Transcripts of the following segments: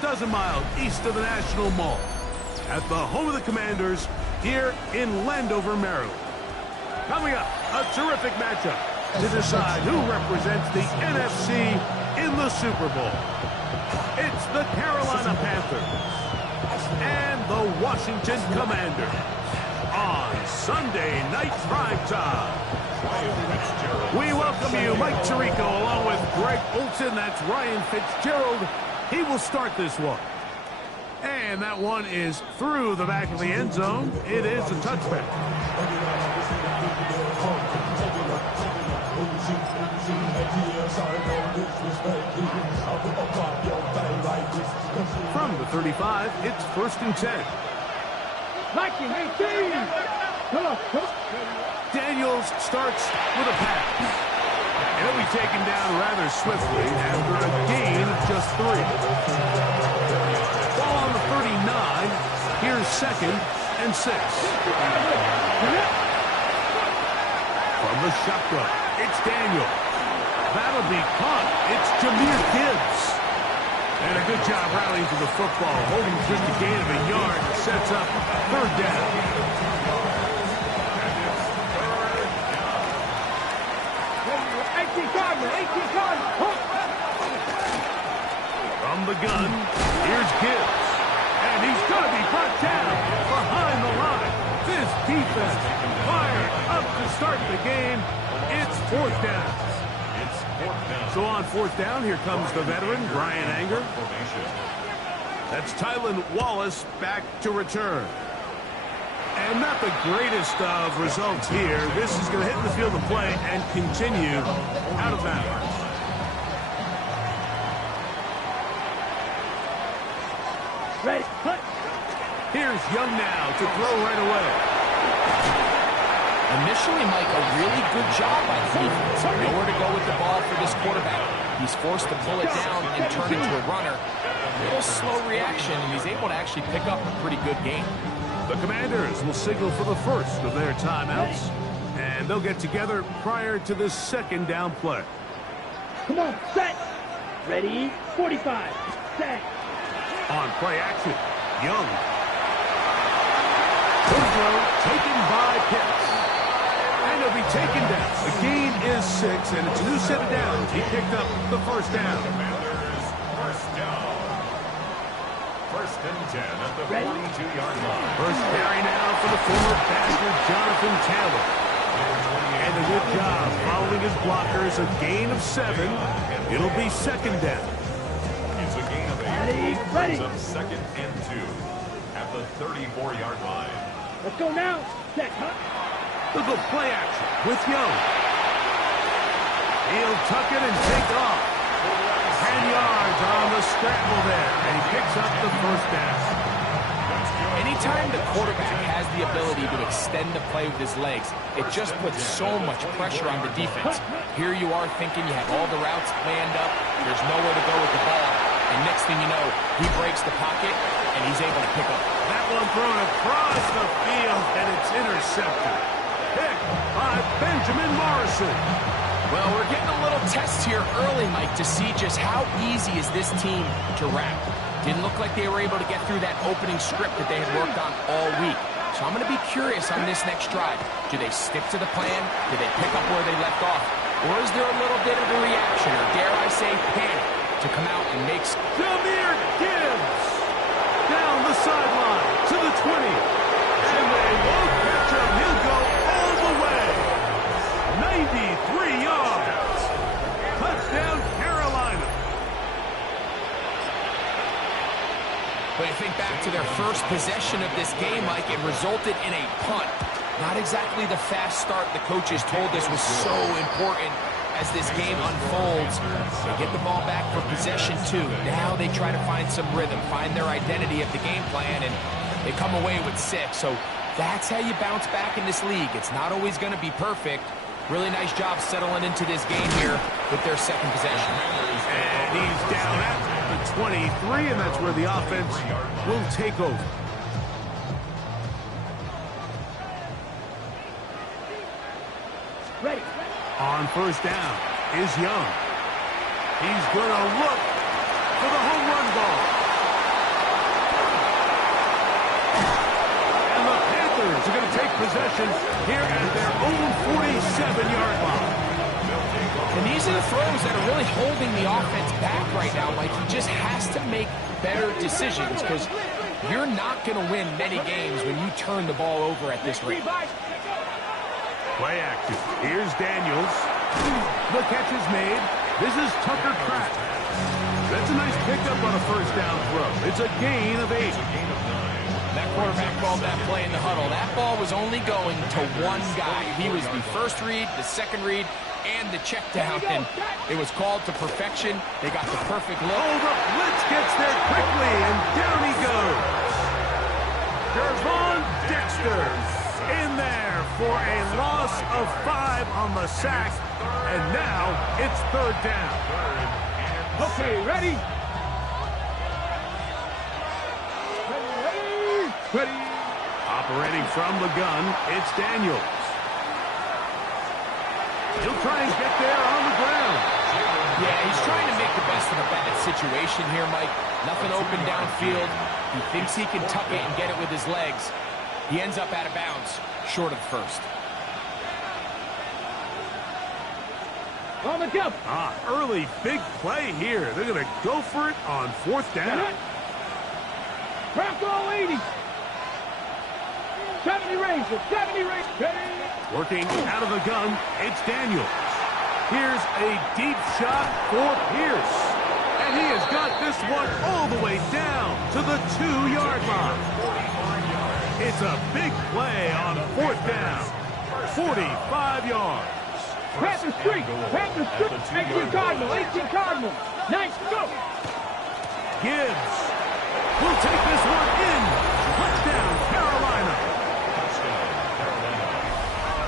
dozen miles east of the National Mall, at the home of the Commanders here in Landover, Maryland. Coming up, a terrific matchup to decide who represents the NFC in the Super Bowl. It's the Carolina Panthers and the Washington Commanders on Sunday Night Primetime. We welcome you, Mike Tirico, along with Greg Olson. That's Ryan Fitzgerald. He will start this one. And that one is through the back of the end zone. It is a touchback. From the 35, it's 1st and 10. Daniels starts with a pass. And he'll be taken down rather swiftly after a gain of just 3. Ball on the 39. Here's 2nd and 6. From the shotgun, it's Daniel. That'll be caught. It's Jahmyr Gibbs. And a good job rallying to the football, holding just a gain of a yard. Sets up 3rd down. From the gun, here's Gibbs. And he's going to be brought down behind the line. This defense fired up to start the game. It's 4th down. So on 4th down, here comes the veteran, Bryan Anger. That's Tylan Wallace back to return. And not the greatest of results here. This is going to hit the field of play and continue out of bounds. Ready, cut. Here's Young now to throw right away. Initially, Mike, a really good job by the defense. Nowhere to go with the ball for this quarterback. He's forced to pull it down and turn into a runner. A little slow reaction, and he's able to actually pick up a pretty good game. The Commanders will signal for the first of their timeouts, and they'll get together prior to this 2nd down play. Come on, set. Ready, 45, set. On play action, Young. Good throw, taken by Pitts. And he'll be taken down. The gain is 6, and it's a new set of downs. He picked up the 1st down. First down. 1st and 10 at the 42-yard line. First carry now for the former Badger, Jonathan Taylor. And a good job following his blockers. A gain of 7. It'll be 2nd down. It's a gain of 8. Ready. Some 2nd and 2 at the 34-yard line. Let's go now. Set, huh? Look at play action with Young. He'll tuck it and take off. 10 yards on the scramble there, and he picks up the 1st down. Anytime the quarterback has the ability to extend the play with his legs, it just puts so much pressure on the defense. Here you are thinking you have all the routes planned up, there's nowhere to go with the ball, and next thing you know, he breaks the pocket, and he's able to pick up. That one thrown across the field, and it's intercepted. Picked by Benjamin Morrison. Well, we're getting a little test here early, Mike, to see just how easy is this team to wrap. Didn't look like they were able to get through that opening script that they had worked on all week. So I'm going to be curious on this next drive. Do they stick to the plan? Do they pick up where they left off? Or is there a little bit of a reaction, or dare I say panic, to come out and make... Jahmyr Gibbs down the sideline to the 20. And they won't catch him. He'll go all the way. 93 yards. Touchdown, Carolina. But you think back to their first possession of this game, Mike, it resulted in a punt. Not exactly the fast start the coaches told us was so important as this game unfolds. They get the ball back for possession 2. Now they try to find some rhythm, find their identity of the game plan, and they come away with 6. So that's how you bounce back in this league. It's not always going to be perfect. Really nice job settling into this game here with their 2nd possession. And he's down at the 23, and that's where the offense will take over. Ready. On 1st down is Young. He's going to look for the home run ball. possession here at their own 47-yard line. And these are the throws that are really holding the offense back right now. Like, he just has to make better decisions because you're not going to win many games when you turn the ball over at this rate. Play action. Here's Daniels. The catch is made. This is Tucker Kraft. That's a nice pickup on a first down throw. It's a gain of 8. That quarterback called that play in the huddle. That ball was only going to one guy. He was the first read, the second read, and the check down. And it was called to perfection. They got the perfect look. Oh, the blitz gets there quickly, and down he goes. Gervon Dexter in there for a loss of 5 on the sack. And now it's third down. Okay, ready? Ready. Operating from the gun, it's Daniels. He'll try and get there on the ground. Yeah, he's trying to make the best of a bad situation here, Mike. Nothing open downfield. He thinks he can tuck it and get it with his legs. He ends up out of bounds, short of the first. On the jump. Early big play here. They're going to go for it on fourth down. Bronco 80. 70 Rangers. 70 Rangers. Ready. Working out of the gun, it's Daniels. Here's a deep shot for Pierce. And he has got this one all the way down to the 2-yard line. It's a big play on fourth down. 45 yards. Panther Street. Panther Street. 18 Cardinal. 18 Cardinal. Nice. Go. Gibbs will take this one in. Touchdown, Carolina.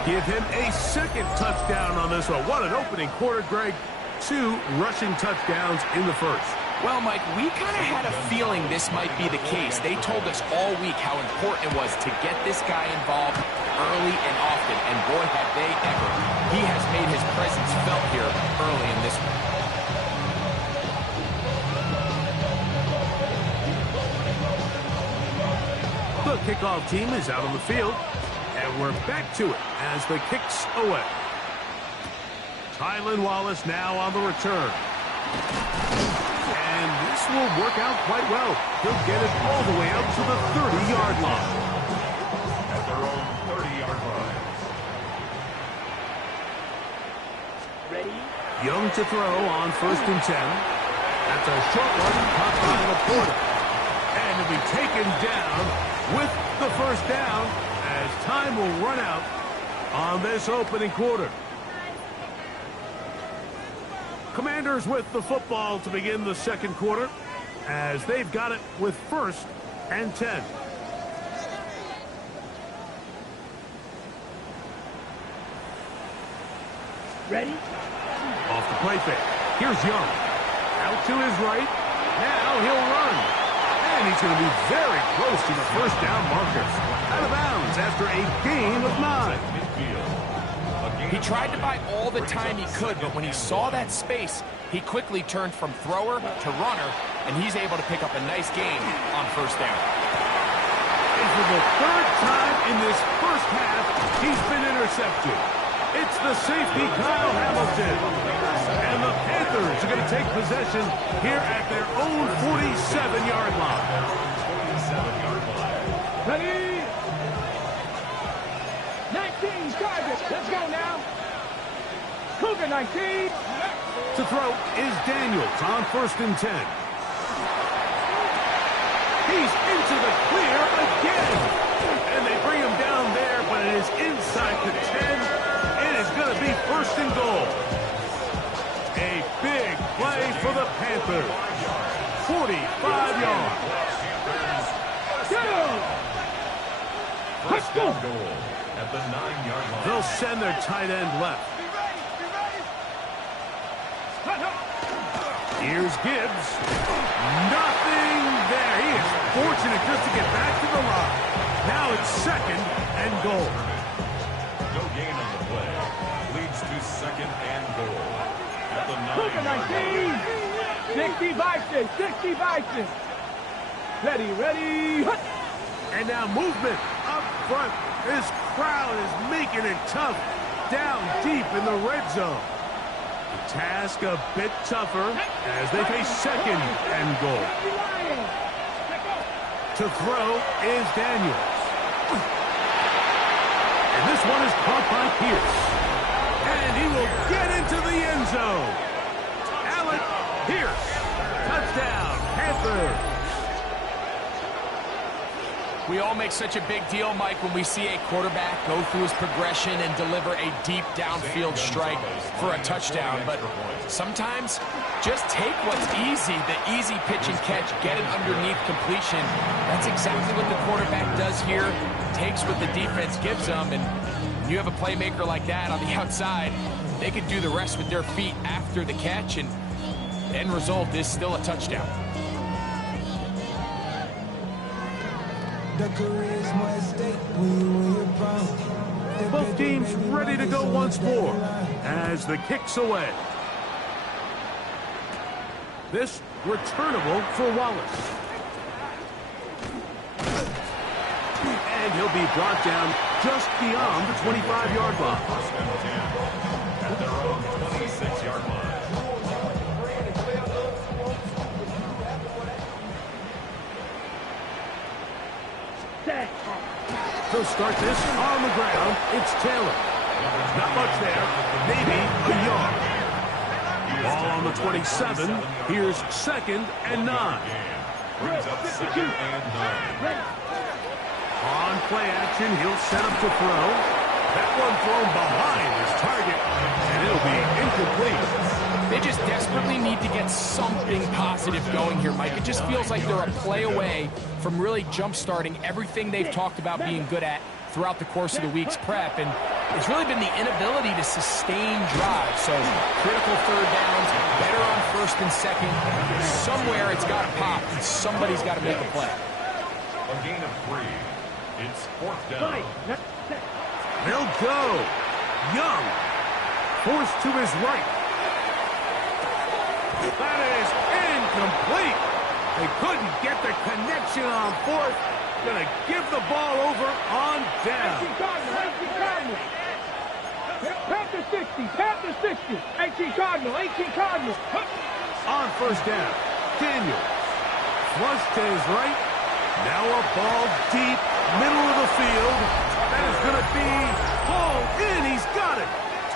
Give him a second touchdown on this one. What an opening quarter, Greg. 2 rushing touchdowns in the first. Well, Mike, we kind of had a feeling this might be the case. They told us all week how important it was to get this guy involved early and often. And boy, have they ever. He has made his presence felt here early in this one. The kickoff team is out on the field. And we're back to it as the kick's away. Tylan Wallace now on the return. And this will work out quite well. He'll get it all the way out to the 30-yard line. At their own 30-yard line. Ready. Young to throw on first and 10. That's a short one caught by Laporta. And he'll be taken down with the first down as time will run out on this opening quarter. Commanders with the football to begin the second quarter as they've got it with first and 10. Ready. Off the play fake. Here's Young. Out to his right. Now he'll run. And he's going to be very close to the first down marker. Out of bounds after a gain of 9. He tried to buy all the time he could, but when he saw that space, he quickly turned from thrower to runner, and he's able to pick up a nice gain on first down. And for the third time in this first half, he's been intercepted. It's the safety, Kyle Hamilton. And the Panthers are going to take possession here at their own 47-yard line. 47-yard line. Ready. 19 targets. Let's go now. Cougar 19. To throw is Daniels on first and 10. He's into the clear again. And they bring him down there, but it is inside the 10. It is going to be first and goal. A big play for the Panthers. 45 yards. Let's go. Goal at the 9-yard line. They'll send their tight end left. Here's Gibbs. Nothing there. He is fortunate just to get back to the line. Now it's second and goal. No gain on the play. Leads to second and goal. At the Cougar 9-yard 19. 60 Bison. 60 Bison. Ready, ready. Hut. And now movement up front. This crowd is making it tough down deep in the red zone. The task a bit tougher as they face second and goal. To throw is Daniels. And this one is caught by Pierce. And he will get into the end zone. Alec Pierce. Touchdown, Panthers. We all make such a big deal, Mike, when we see a quarterback go through his progression and deliver a deep downfield strike for a touchdown. But sometimes just take what's easy, the easy pitch and catch, get it underneath completion. That's exactly what the quarterback does here, takes what the defense gives them, and you have a playmaker like that on the outside, they could do the rest with their feet after the catch, and the end result is still a touchdown. Both teams ready to go once more as the kick's away. This returnable for Wallace. And he'll be brought down just beyond the 25-yard line. At their own 26-yard line. He'll start this on the ground. It's Taylor. Not much there. Maybe a yard. Ball on the 27. Here's second and 9. Brings up second and 9. On play action, he'll set up to throw. That one thrown behind his target, and it'll be incomplete. They just desperately need to get something positive going here, Mike. It just feels like they're a play away from really jump-starting everything they've talked about being good at throughout the course of the week's prep. And it's really been the inability to sustain drives. So critical third downs, better on first and second. Somewhere it's got to pop, and somebody's got to make a play. A gain of 3. It's fourth down. They'll go. Young. Forced to his right. That is incomplete. They couldn't get the connection on fourth. Gonna give the ball over on down. Panther 60, Panther 60. 18 Cardinal, 18 Cardinal. On first down, Daniel. Flush to his right. Now a ball deep, middle of the field. That is gonna be hauled in. He's got it.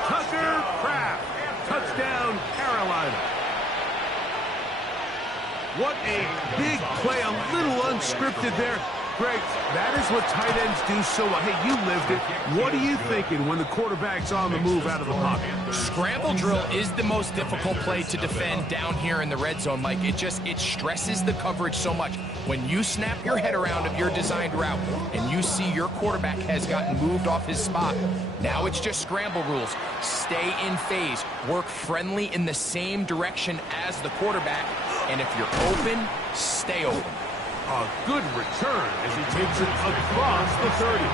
Tucker Kraft. Touchdown, Carolina. What a big play, a little unscripted there. Greg, that is what tight ends do so well. Hey, you lived it. What are you thinking when the quarterback's on the move out of the pocket? Scramble drill is the most difficult play to defend down here in the red zone, Mike. It stresses the coverage so much. When you snap your head around of your designed route and you see your quarterback has gotten moved off his spot, now it's just scramble rules. Stay in phase. Work friendly in the same direction as the quarterback. And if you're open, stay open. A good return as he takes it across the 30.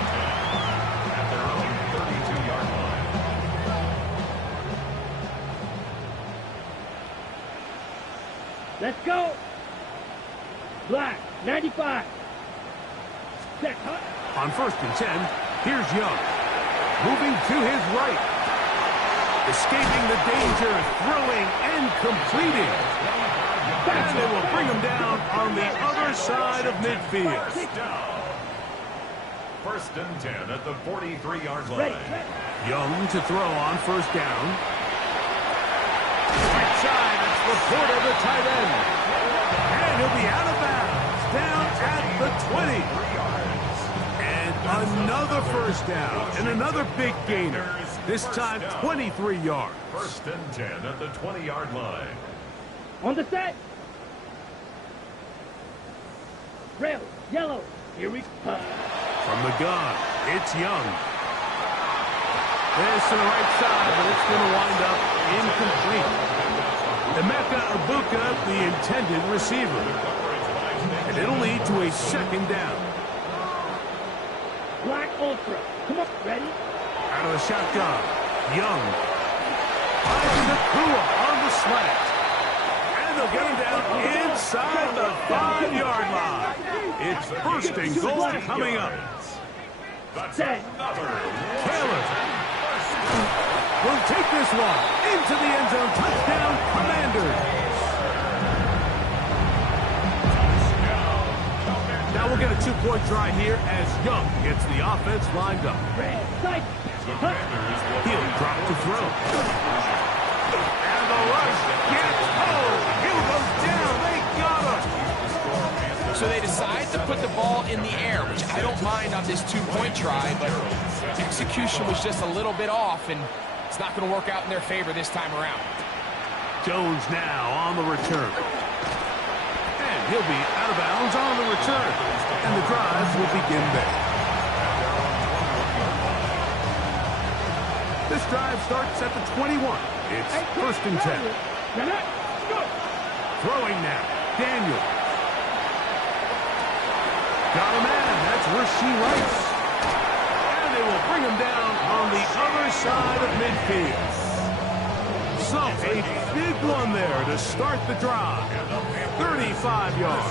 At their own 32-yard line. Let's go. Black, 95. Set, On first and 10, here's Young. Moving to his right. Escaping the danger, throwing and completing. And they will bring him down on the other side of midfield. First and 10 at the 43-yard line. Young to throw on first down. Right side, it's Laporta, the tight end. And he'll be out of bounds, down at the 20. And another first down, and another big gainer. This time, 23 yards. First and 10 at the 20-yard line. On the set. Red, yellow. Here we go. From the gun, it's Young. This to the right side, but it's going to wind up incomplete. Emeka Egbuka, the intended receiver. And it'll lead to a second down. Black Ultra. Come on, ready? Out of the shotgun, Young. Finds Nakua on the slant. And they'll get him down inside the 5-yard line. It's first and goal coming up. That's Set. another Taylor will take this one into the end zone. Touchdown, Commanders. Now we'll get a two-point try here as Young gets the offense lined up. Sight. He'll drop to throw. And the rush gets home. He'll go down. They got him. So they decide to put the ball in the air, which I don't mind on this two-point try, but execution was just a little bit off, and it's not going to work out in their favor this time around. Jones now on the return. And he'll be out of bounds on the return. And the drive will begin there. This drive starts at the 21. It's first and 10. Throwing now. Daniel. Got a man. That's Rasheed Rice. And they will bring him down on the other side of midfield. So a big one there to start the drive. 35 yards.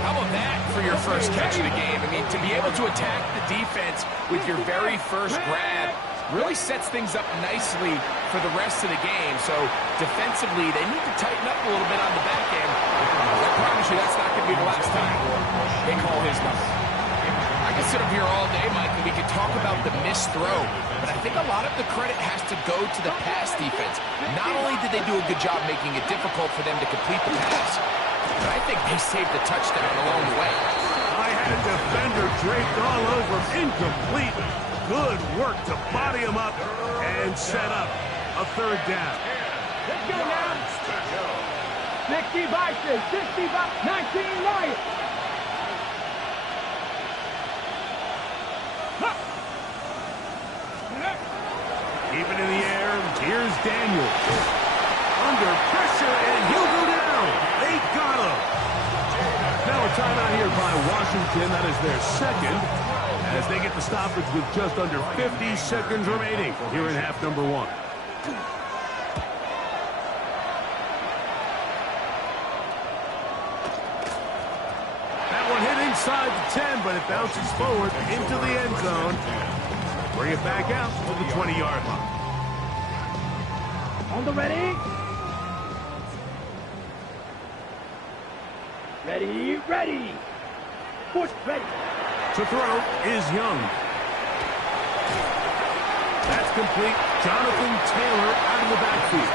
How about that for your first catch of the game? I mean, to be able to attack the defense with your very first grab really sets things up nicely for the rest of the game. So defensively, they need to tighten up a little bit on the back end. I promise you that's not going to be the last time they call his number. I could sit up here all day, Mike, and we could talk about the missed throw, but I think a lot of the credit has to go to the pass defense. Not only did they do a good job making it difficult for them to complete the pass, but I think they saved the touchdown along the way. I had a defender draped all over him. Incomplete. Good work to body him up and set up a third down. Let's go now. 65, 65, 19 Lions. Keep it in the air. Here's Daniel. Under pressure, and he'll go down. They got him. Now a timeout here by Washington. That is their second, as they get the stoppage with just under 50 seconds remaining here in half number one. That one hit inside the 10, but it bounces forward into the end zone. Bring it back out to the 20-yard line. On the ready. Ready, ready. Push, ready. To throw is Young. That's complete. Jonathan Taylor out of the backfield.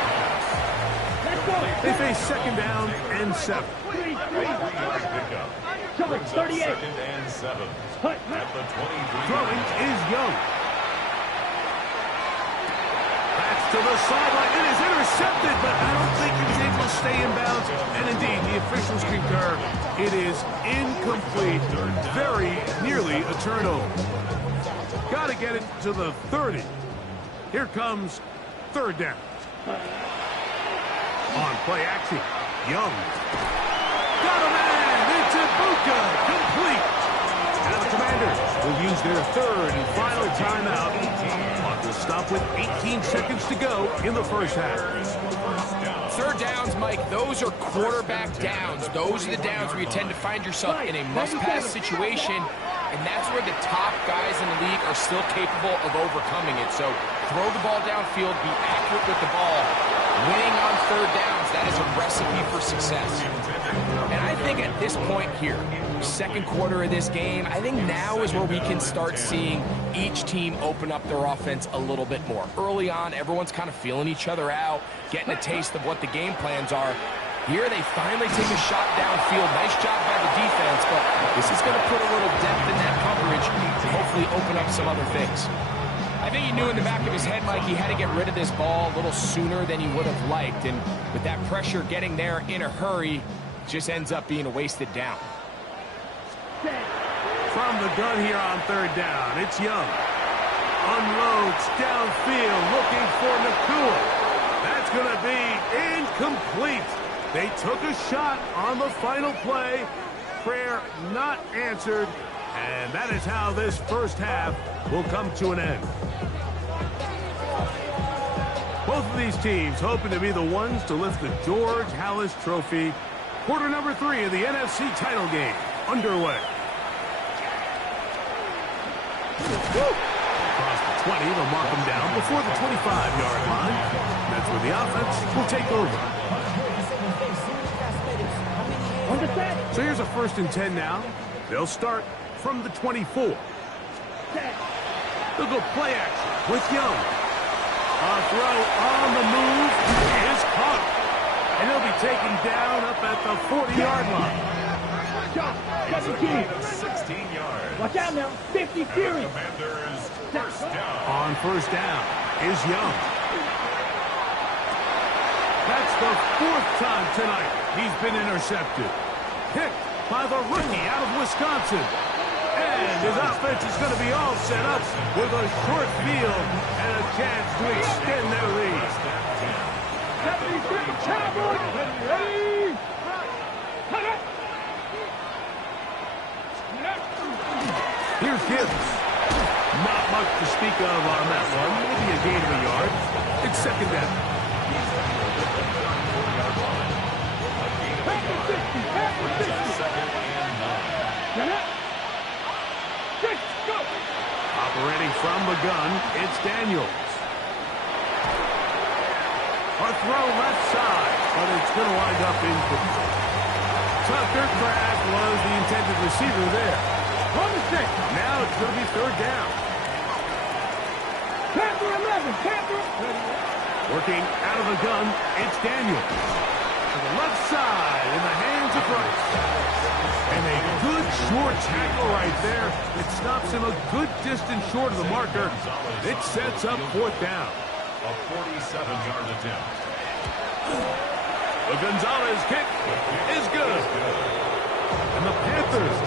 Let's go. They face second down and 7. 3, 3. pickup. Cover, 38. Second and 7 Hut. at the 23. Throwing is Young. That's to the sideline. It is intercepted, but I don't think it's able to stay in bounds. And indeed, the officials concur. It is incomplete. Very nearly a turnover. Got to get it to the 30. Here comes third down. On play action, Young. Got a man. It's Ibuka. Complete. And the Commanders will use their third and final timeout. Clock will stop with 18 seconds to go in the first half. Third downs, Mike, those are quarterback downs. Those are the downs where you tend to find yourself in a must-pass situation, and that's where the top guys in the league are still capable of overcoming it. So throw the ball downfield, be accurate with the ball. Winning on third downs, that is a recipe for success. And I think at this point here, second quarter of this game, I think now is where we can start seeing each team open up their offense a little bit more. Early on, everyone's kind of feeling each other out, getting a taste of what the game plans are. Here they finally take a shot downfield. Nice job by the defense, but this is going to put a little depth in that coverage to hopefully open up some other things. I think he knew in the back of his head, Mike, he had to get rid of this ball a little sooner than he would have liked. And with that pressure getting there in a hurry, it just ends up being a wasted down. From the gun here on third down, it's Young. Unloads downfield, looking for Nakua. That's going to be incomplete. They took a shot on the final play. Prayer not answered. And that is how this first half will come to an end. Both of these teams hoping to be the ones to lift the George Halas Trophy. Quarter number 3 of the NFC title game underway. Across the 20, they'll mark him down before the 25-yard line. That's where the offense will take over. So here's a 1st and 10 now. They'll start from the 24. They'll go play action with Young. A throw on the move is caught. And he'll be taken down up at the 40-yard line. 16 yards. Watch out now. 50 series. Commanders first down. On 1st down is Young. That's the 4th time tonight he's been intercepted. Picked by the rookie out of Wisconsin. And his offense is going to be all set up with a short field and a chance to extend their lead. Ready? Here's Gibbs. Not much to speak of on that one. Maybe a gain of a yard. It's 2nd down. Operating from the gun, it's Daniels. A throw left side, but it's going to wind up incomplete. Tucker Kraft was the intended receiver there. Now it's going to be 3rd down. Panther 11. Panther. Working out of the gun, it's Daniels. To the left side in the hands of Rice. And a good short tackle right there. It stops him a good distance short of the marker. It sets up 4th down. A 47-yard attempt. The Gonzalez kick is good. And the Panthers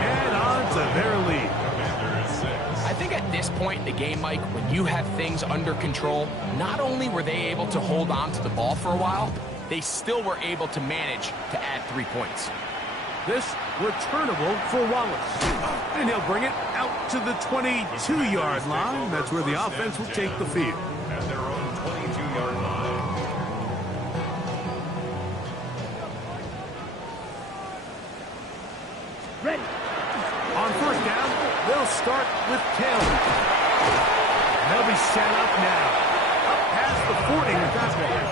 add on to their lead. Commanders 6. I think at this point in the game, Mike, when you have things under control, not only were they able to hold on to the ball for a while, they still were able to manage to add 3 points. This returnable for Wallace. And he'll bring it out to the 22-yard line. That's where the offense will take the field. At their own 22-yard line. Ready. On 1st down, they'll start with Taylor. They'll be set up now. Up past the 40 at that point.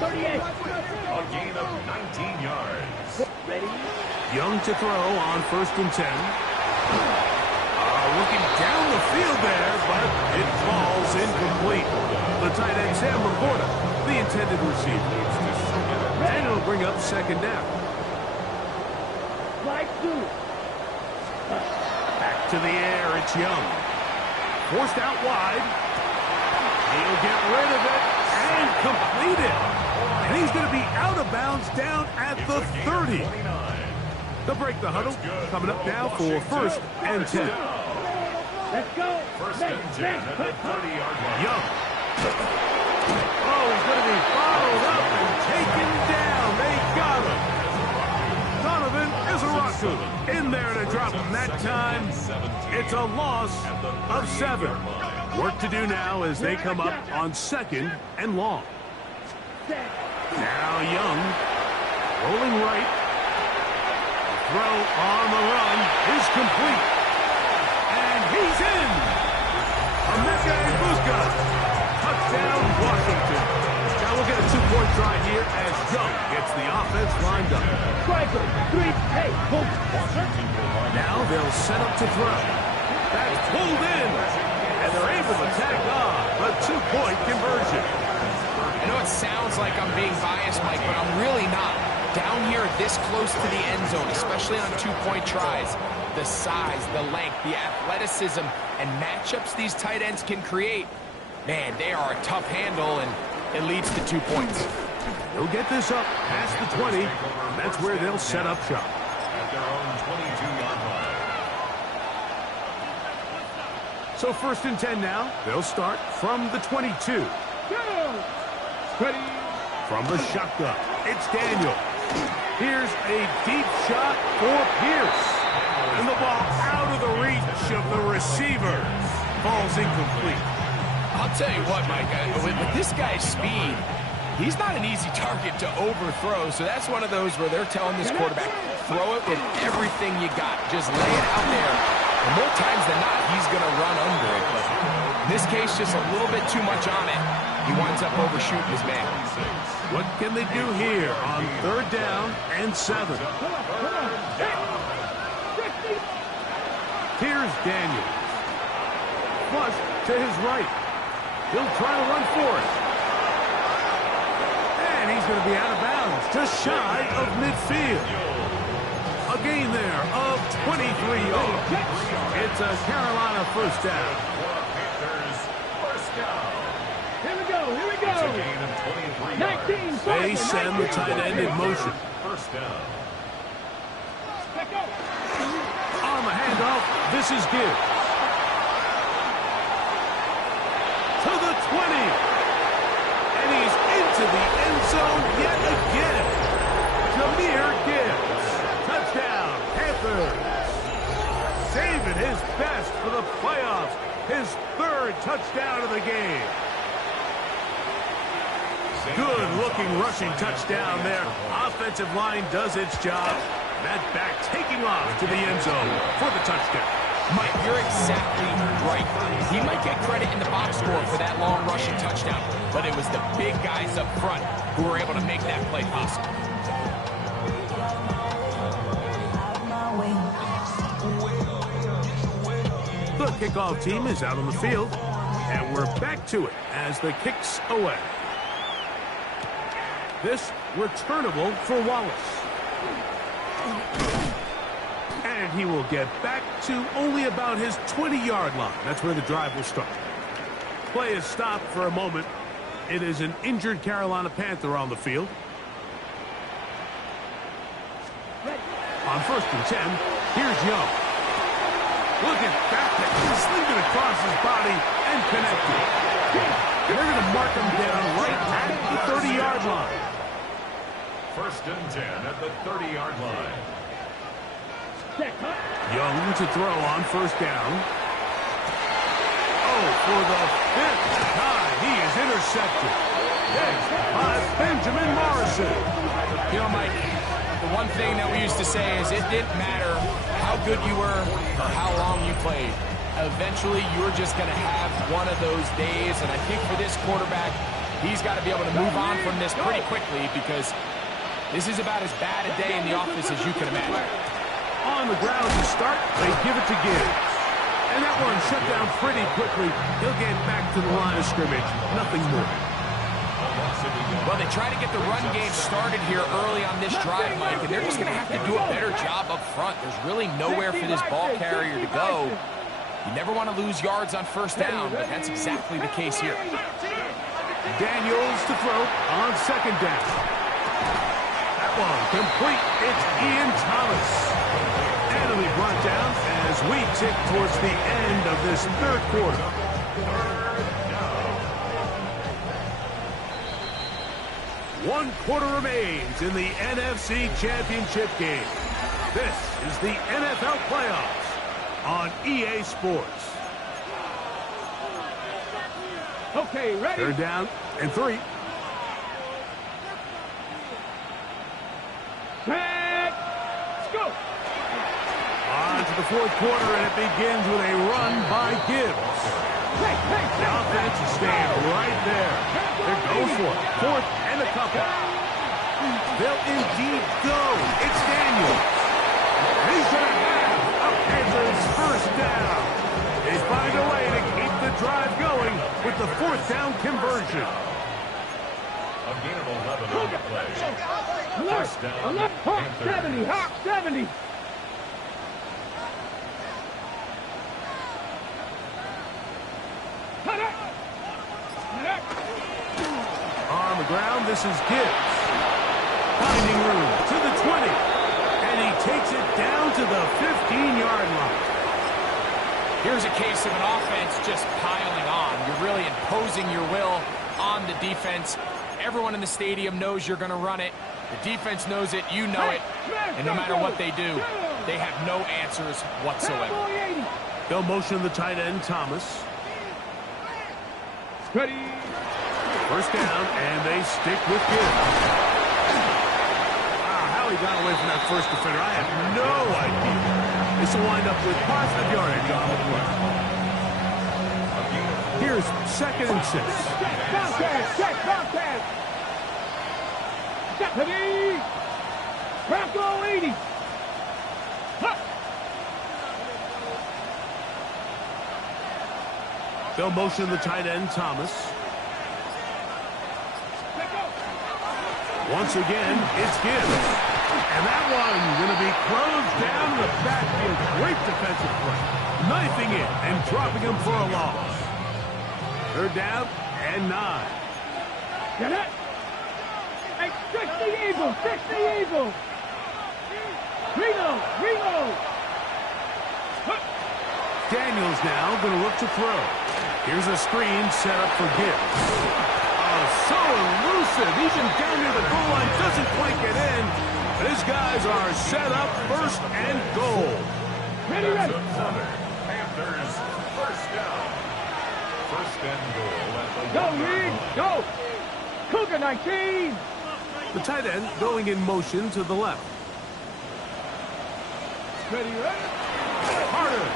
38. A gain of 19 yards. Ready. Young to throw on 1st and 10. Looking down the field there, but it falls incomplete. The tight end, Sam Laporta, the intended receiver. And it'll bring up 2nd down. Slide 2. Back to the air, it's Young. Forced out wide. He'll get rid of it and complete it. And he's going to be out of bounds down at the 30. They'll break the huddle. Coming up now for 1st and 10. Let's go. First and 10 at the 30-yard line. Young. Oh, he's going to be followed up and taken down. They got him. Donovan Izaraku in there to drop him that time. It's a loss of 7. Work to do now as they come up on 2nd and long. Now Young rolling right. Throw on the run is complete. And he's in. Emeka Egbuka. Touchdown, Washington. Now we'll get a 2-point try here as Young gets the offense lined up. Striker. 3. Hey, hold. Now they'll set up to throw. That's pulled in. And they're able to tack on a 2-point conversion. I know it sounds like I'm being biased, Mike, but I'm really not. Down here this close to the end zone, especially on 2-point tries, the size, the length, the athleticism, and matchups these tight ends can create, man, they are a tough handle, and it leads to 2 points. They'll get this up past the 20. That's where they'll set up shop. At their own 22-yard line. So 1st and 10 now. They'll start from the 22. Go. Ready. From the shotgun, it's Daniel. Here's a deep shot for Pierce. And the ball out of the reach of the receiver. Falls incomplete. I'll tell you what, Mike, with this guy's speed, he's not an easy target to overthrow, so that's one of those where they're telling this quarterback, throw it with everything you got. Just lay it out there. And more times than not, he's going to run under it. But in this case, just a little bit too much on it. He winds up overshooting his man. What can they do here on 3rd down and 7? Here's Daniels. Flush to his right. He'll try to run for it. And he's going to be out of bounds, just shy of midfield. A gain there of 23 yards. It's a Carolina first down. Here we go, here we go. 19, They send the tight end in motion. First down. On the handoff, this is Gibbs. To the 20. And he's into the end zone yet again. Jahmyr Gibbs. Touchdown, Panthers. Saving his best for the playoffs. His 3rd touchdown of the game. Good-looking rushing touchdown there. Offensive line does its job. That back taking off to the end zone for the touchdown. Mike, you're exactly right. He might get credit in the box score for that long rushing touchdown, but it was the big guys up front who were able to make that play possible. The kickoff team is out on the field, and we're back to it as the kick's away. This returnable for Wallace. And he will get back to only about his 20-yard line. That's where the drive will start. Play is stopped for a moment. It is an injured Carolina Panther on the field. On 1st and 10, here's Young. Look at that. Sling it across his body and connected. They're going to mark him down right at the 30-yard line. 1st and 10 at the 30-yard line. Young to throw on 1st down. Oh, for the 5th time, he is intercepted. Picked by Benjamin Morrison. You know, Mike, the one thing that we used to say is it didn't matter how good you were or how long you played. Eventually, you were just going to have one of those days, and I think for this quarterback, he's got to be able to move on from this pretty quickly because this is about as bad a day in the office as you can imagine. On the ground to start, they give it to Gibbs. And that one shut down pretty quickly. He'll get back to the line of scrimmage. Nothing more. Well, they try to get the run game started here early on this drive, Mike, and they're just going to have to do a better job up front. There's really nowhere for this ball carrier to go. You never want to lose yards on 1st down, but that's exactly the case here. Daniels to throw on 2nd down. That one complete. It's Ian Thomas. And it'll be brought down as we tick towards the end of this 3rd quarter. 1 quarter remains in the NFC Championship game. This is the NFL Playoffs on EA Sports. Okay, ready? 3rd down and 3. Let's go. On to the 4th quarter, and it begins with a run by Gibbs. The offense is staying right there. They're going for it. 4th and a couple. They'll indeed go. It's Daniels. He's going to have a Panthers first down. They find a way to keep the drive going with the 4th down conversion. A gain of 11 on the play. First down. Hawk 70, Hawk 70. On the ground, this is Gibbs. Finding room to the 20. And he takes it down to the 15-yard line. Here's a case of an offense just piling on. You're really imposing your will on the defense. Everyone in the stadium knows you're going to run it. The defense knows it, you know it. And no matter what they do, they have no answers whatsoever. They'll motion the tight end, Thomas. Ready. First down, and they stick with Gibbs. How he got away from that first defender. I have no idea. This will wind up with positive yardage on the play. Here's 2nd and 6. Check, broadcast. Stephanie. Bronco 80. They'll motion the tight end, Thomas. Once again, it's Gibbs. And that one going to be closed down in the backfield. Great defensive play. Knifing it and dropping him for a loss. 3rd down and 9. Get it? Hey, fix the Eagles! Fix the Eagles! Reload! Daniels now going to look to throw. Here's a screen set up for Gibbs. Oh, so elusive. Even down near the goal line, doesn't quite get in. But his guys are set up 1st and goal. Ready. Panthers, 1st down. 1st and goal at the Go, 1 yard Reed! line. Go! Cougar 19! The tight end going in motion to the left. Ready. Carter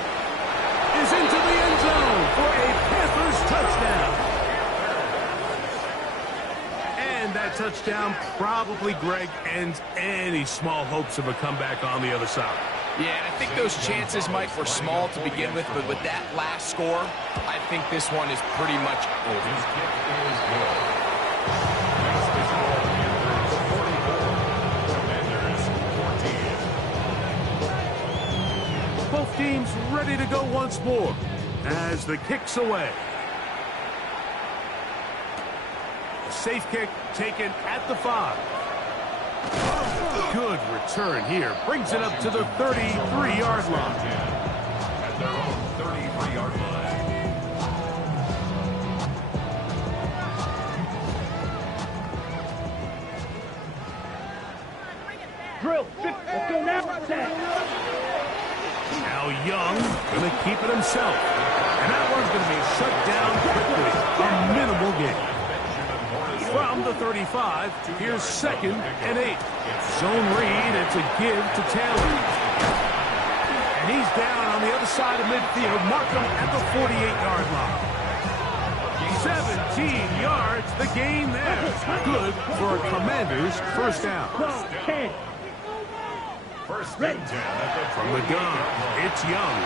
is into the end zone for a Panthers touchdown. And that touchdown probably, Greg, ends any small hopes of a comeback on the other side. Yeah, and I think those chances, Mike, were small to begin with, but with that last score, I think this one is pretty much over. His kick is good. Next is ball, Panthers 44, Commanders 14. Both teams ready to go once more as the kick's away. A safe kick taken at the 5. Good return here. Brings it up to the 33-yard line. At their own 33-yard line. Drill. Let's go now. Now Young going to keep it himself. And that one's going to be shut down quickly. A minimal gain. From the 35, here's 2nd and 8. Zone read, it's a give to Taylor. And he's down on the other side of midfield. Mark him at the 48-yard line. 17 yards, the gain there. Good for a Commander's 1st down. 10. 1st and 10 at the From the gun, it's Young.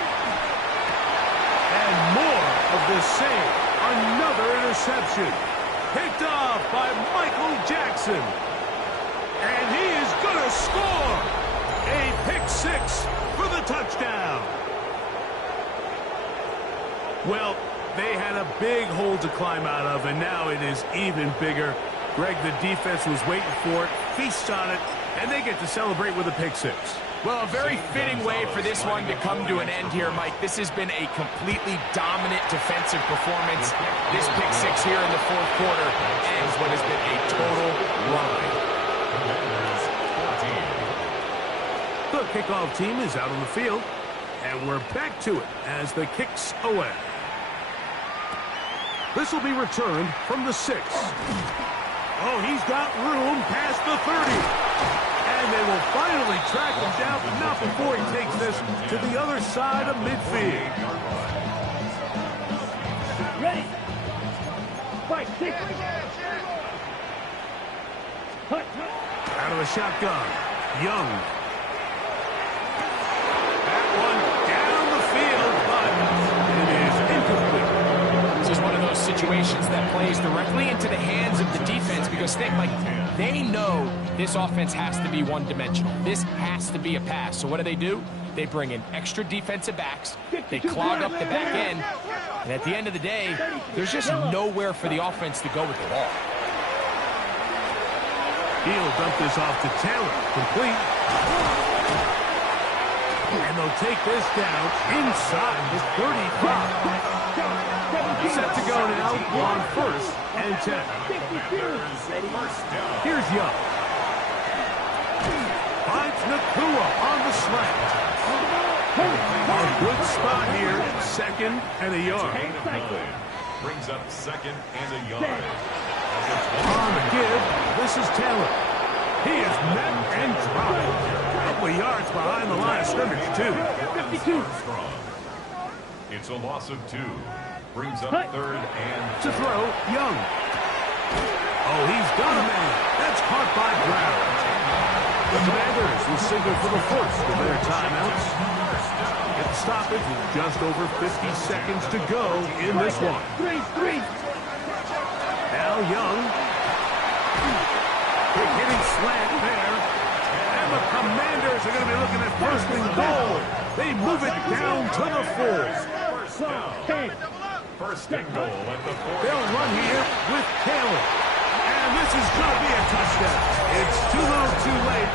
And more of the same. Another interception. Picked off by Michael Jackson. And he is going to score. A pick 6 for the touchdown. Well, they had a big hole to climb out of, and now it is even bigger. Greg, the defense was waiting for it, feasts on it, and they get to celebrate with a pick 6. Well, a very fitting way for this one to come to an end here, Mike. This has been a completely dominant defensive performance. This pick 6 here in the 4th quarter ends what has been a total run. The kickoff team is out on the field, and we're back to it as the kick's away. This will be returned from the 6. Oh, he's got room past the 30. And they will finally track him down, but not before he takes this to the other side of midfield. Ready. 5, 6. Out of the shotgun, Young. That one down the field, but it is incomplete. This is one of those situations that plays directly into the hands of the defense because they know this offense has to be one-dimensional. This has to be a pass. So what do? They bring in extra defensive backs. They clog up the back end. And at the end of the day, there's just nowhere for the offense to go with the ball. He'll dump this off to Taylor. Complete. And they'll take this down inside the 35. Set to go now on 1st and 10. Here's Young. Finds Nakua on the slant. A good spot here. 2nd and a yard. Brings up 2nd and a yard. On the give, this is Taylor. He is met and dropped. A couple of yards behind the line of scrimmage, too. 52. Strong. It's a loss of 2. Brings up third and To throw, Young. Oh, he's got a man. That's caught by Brown. The Commanders will signal for the first of their timeouts. At the stoppage with just over 50 seconds to go in this one. 3. Now Young. Quick hitting slant there. And the Commanders are going to be looking at first and goal. They move it down to the 4. first and goal at the 4. They'll run here with Taylor. And this is going to be a touchdown. It's too little too late.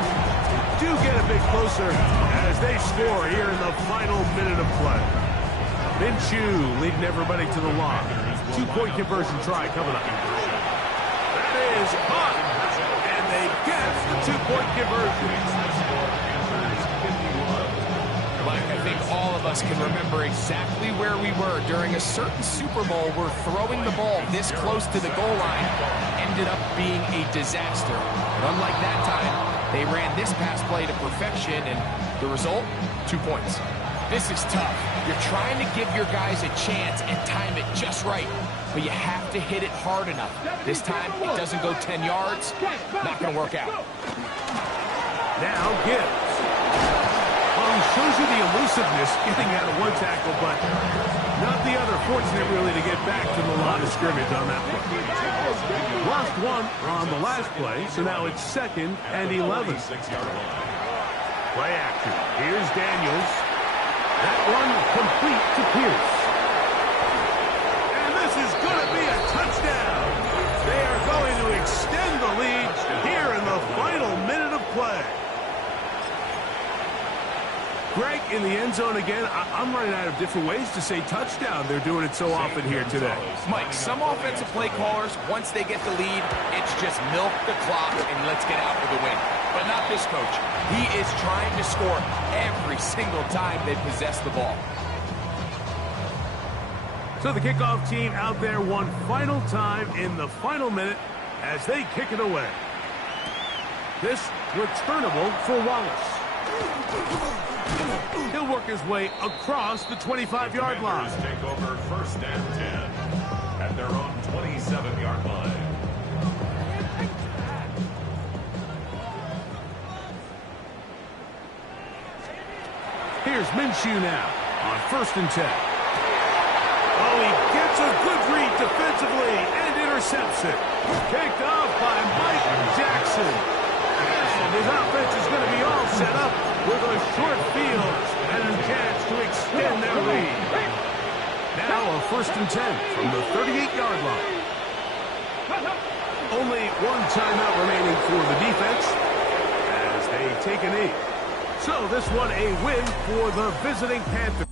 Do get a bit closer as they score here in the final minute of play. Minshew leading everybody to the line. 2-point conversion try coming up. That is caught. And they get the 2-point conversion. Mike, I think all of us can remember exactly where we were during a certain Super Bowl where throwing the ball this close to the goal line ended up being a disaster. But unlike that time, they ran this pass play to perfection, and the result, 2 points. This is tough. You're trying to give your guys a chance and time it just right, but you have to hit it hard enough. This time, it doesn't go 10 yards. Not going to work out. Now Gibbs. Well, he shows you the elusiveness getting out of one tackle, but not the other. Fortunate, really, to get back to the line of scrimmage on that play. Lost one on the last play, so now it's 2nd and 11. Play action. Here's Daniels. That one complete to Pierce. And this is going to be a touchdown. They are going to extend the lead here in the final minute of play. Greg, in the end zone again, I'm running out of different ways to say touchdown. They're doing it so often here today. Mike, some offensive play callers, once they get the lead, it's just milk the clock and let's get out with a win. But not this coach. He is trying to score every single time they possess the ball. So the kickoff team out there one final time in the final minute as they kick it away. This returnable for Wallace. He'll work his way across the 25-yard line. Take over 1st and 10 at their own 27-yard line. Here's Minshew now on 1st and 10. Oh, he gets a good read defensively and intercepts it. Kicked off by Mike Jackson. And his offense is going to be all set up with a short field and a chance to extend their lead. Now a 1st and 10 from the 38-yard line. Only one timeout remaining for the defense as they take a knee. So this one a win for the visiting Panthers.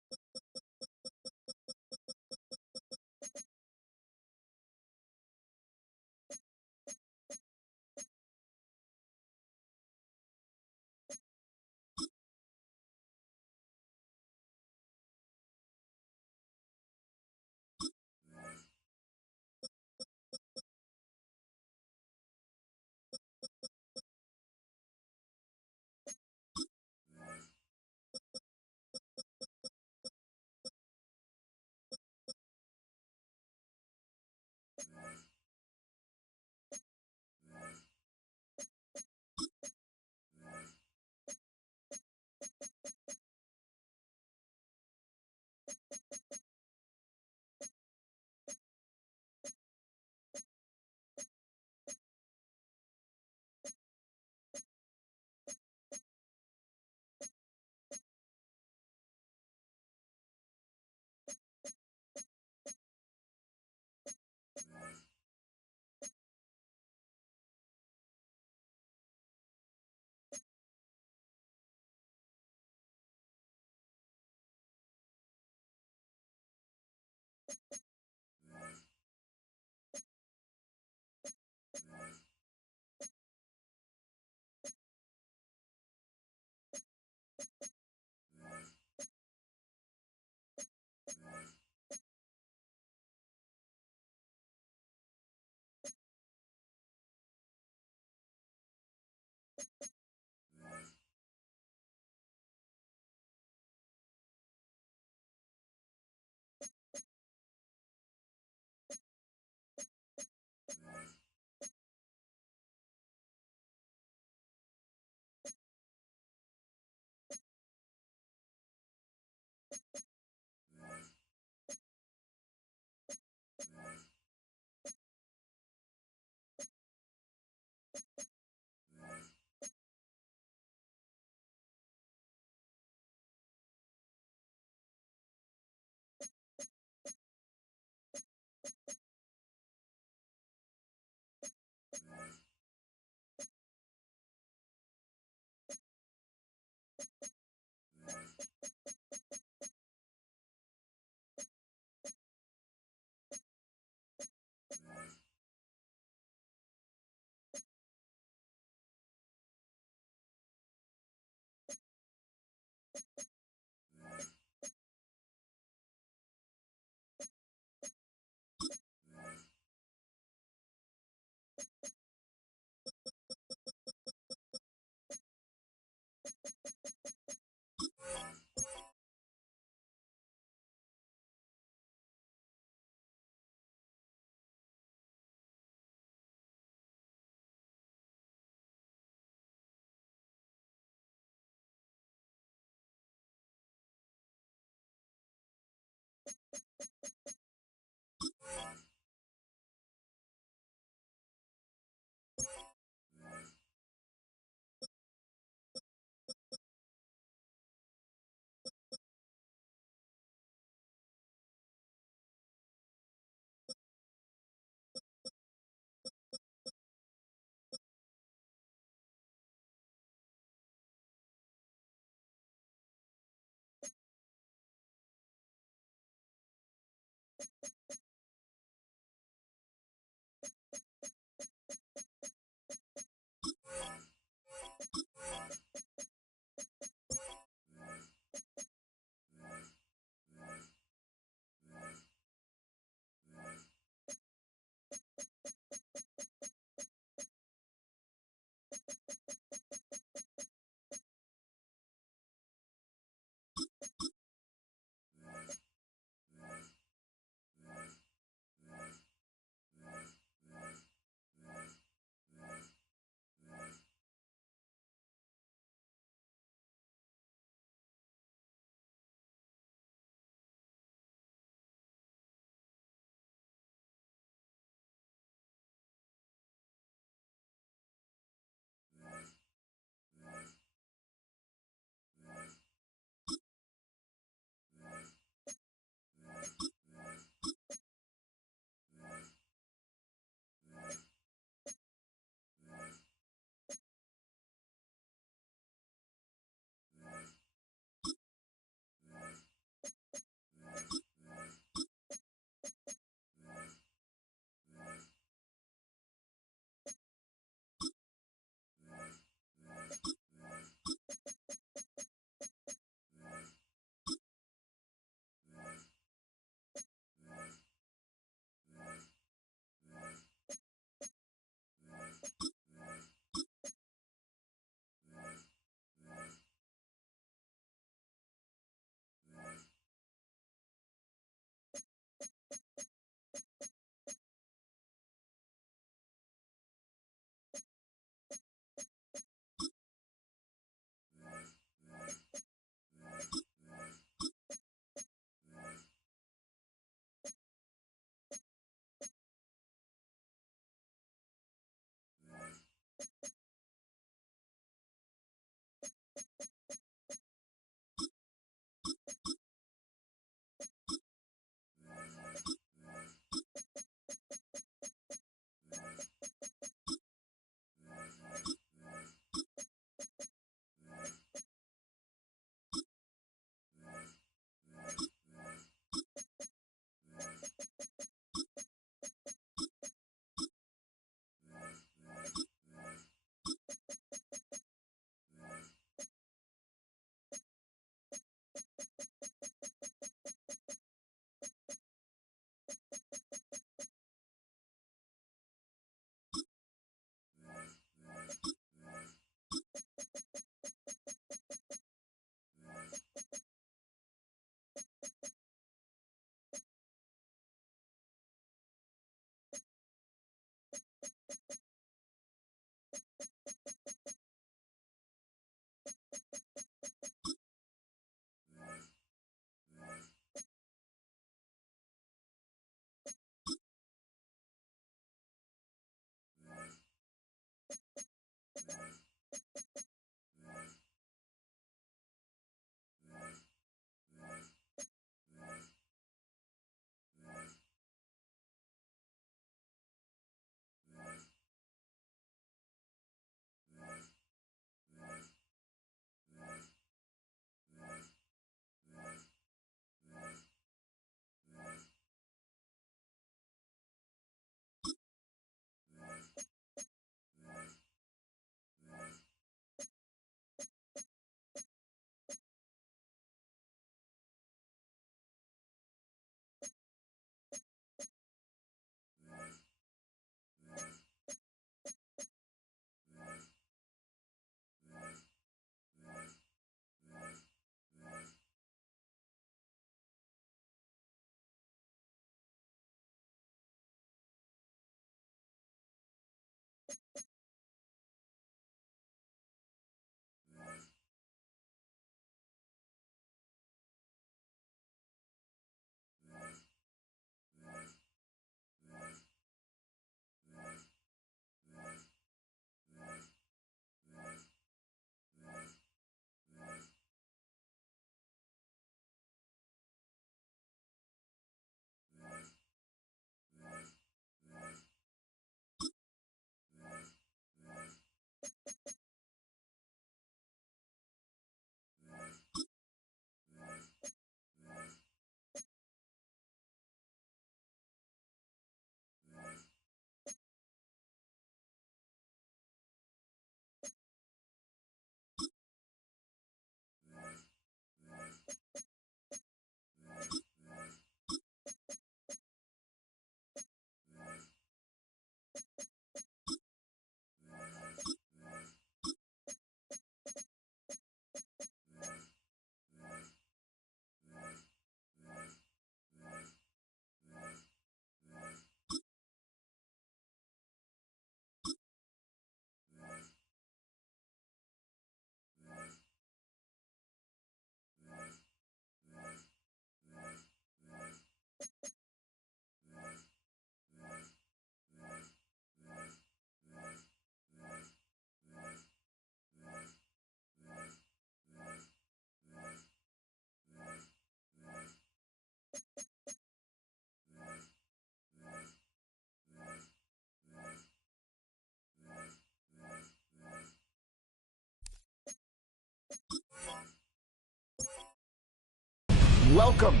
Welcome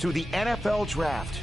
to the NFL Draft.